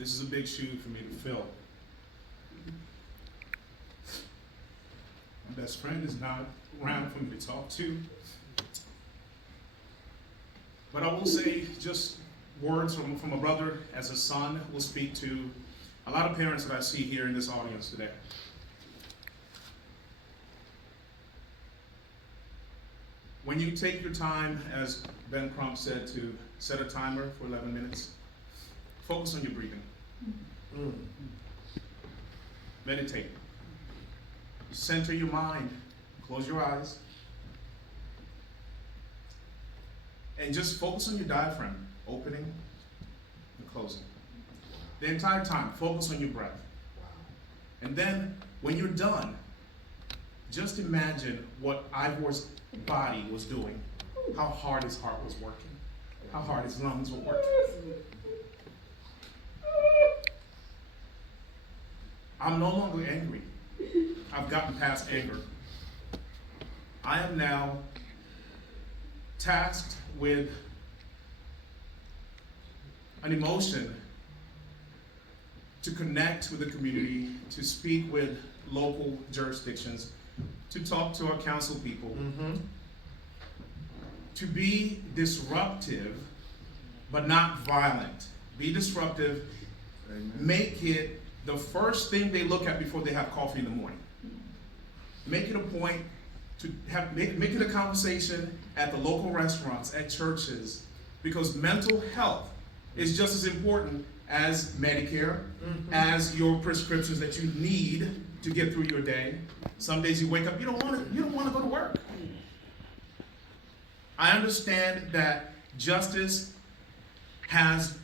This is a big shoe for me to fill. My best friend is not around for me to talk to. But I will say just words from a brother as a son will speak to a lot of parents that I see here in this audience today. When you take your time, as Ben Crump said, to set a timer for 11 minutes, focus on your breathing. Meditate. Center your mind. Close your eyes. And just focus on your diaphragm, opening and closing. The entire time, focus on your breath. And then, when you're done, just imagine what Ivor's body was doing, how hard his heart was working, how hard his lungs were working. I'm no longer angry. I've gotten past anger. I am now tasked with an emotion to connect with the community, to speak with local jurisdictions, to talk to our council people, to be disruptive, but not violent. Be disruptive. Amen. Make it the first thing they look at before they have coffee in the morning. Make it a point to make it a conversation at the local restaurants, at churches, because mental health is just as important as Medicare, as your prescriptions that you need to get through your day. Some days you wake up, you don't want to go to work. I understand that justice has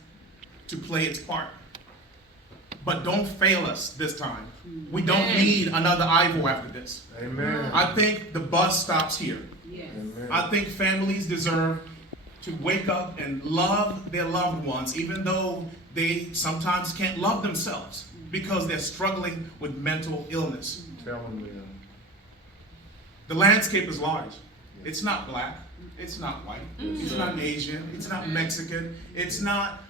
to play its part, but don't fail us this time. We don't need another Ivor after this. Amen. I think the bus stops here. Yes. Amen. I think families deserve to wake up and love their loved ones, even though they sometimes can't love themselves because they're struggling with mental illness. Tell them, The landscape is large. It's not black. It's not white. It's not Asian. It's not Mexican. It's not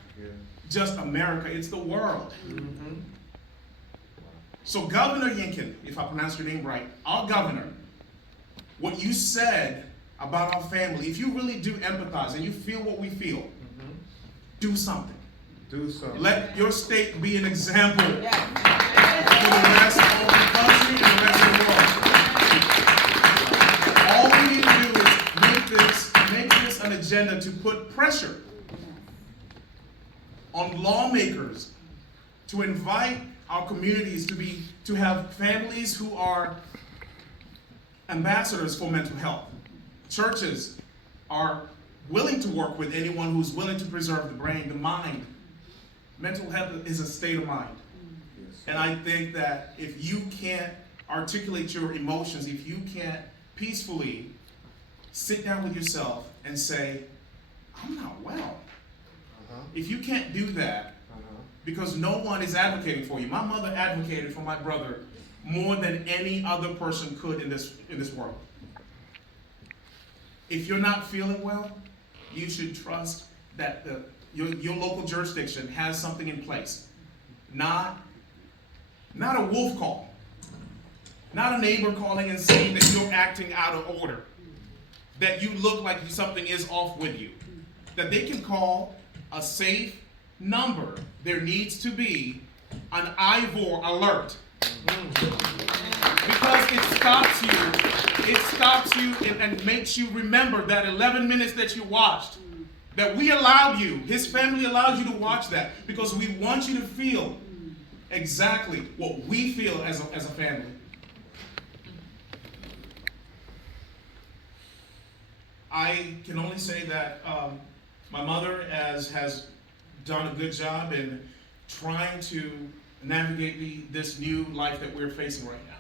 just America. It's the world. So Governor Yinkin, if I pronounce your name right, our governor, what you said about our family, if you really do empathize and you feel what we feel, do something. Do something. Let your state be an example for the rest of the country and the rest of the world. All we need to do is make this an agenda to put pressure on lawmakers to invite our communities to have families who are ambassadors for mental health. Churches are willing to work with anyone who's willing to preserve the brain, the mind. Mental health is a state of mind. And I think that if you can't articulate your emotions, if you can't peacefully sit down with yourself and say, I'm not well. If you can't do that, because no one is advocating for you. My mother advocated for my brother more than any other person could in this world. If you're not feeling well, you should trust that your local jurisdiction has something in place. Not a wolf call. Not a neighbor calling and saying that you're acting out of order. That you look like something is off with you. That they can call a safe number. There needs to be an Ivor alert. Because it stops you and makes you remember that 11 minutes that you watched. That we allowed you, his family allowed you to watch that because we want you to feel exactly what we feel as a family. I can only say that my mother has done a good job in trying to navigate this new life that we're facing right now.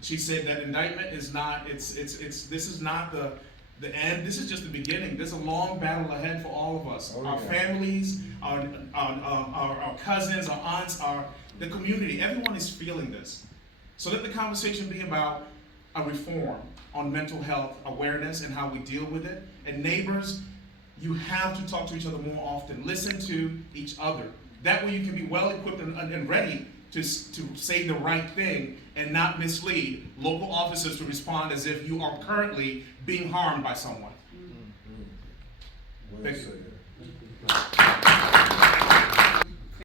She said that indictment is not, this is not the end, this is just the beginning. There's a long battle ahead for all of us. Our families, our cousins, our aunts, the community, everyone is feeling this. So let the conversation be about a reform on mental health awareness and how we deal with it. And neighbors, you have to talk to each other more often. Listen to each other. That way you can be well equipped and ready to say the right thing and not mislead local officers to respond as if you are currently being harmed by someone. Well Thank said. you.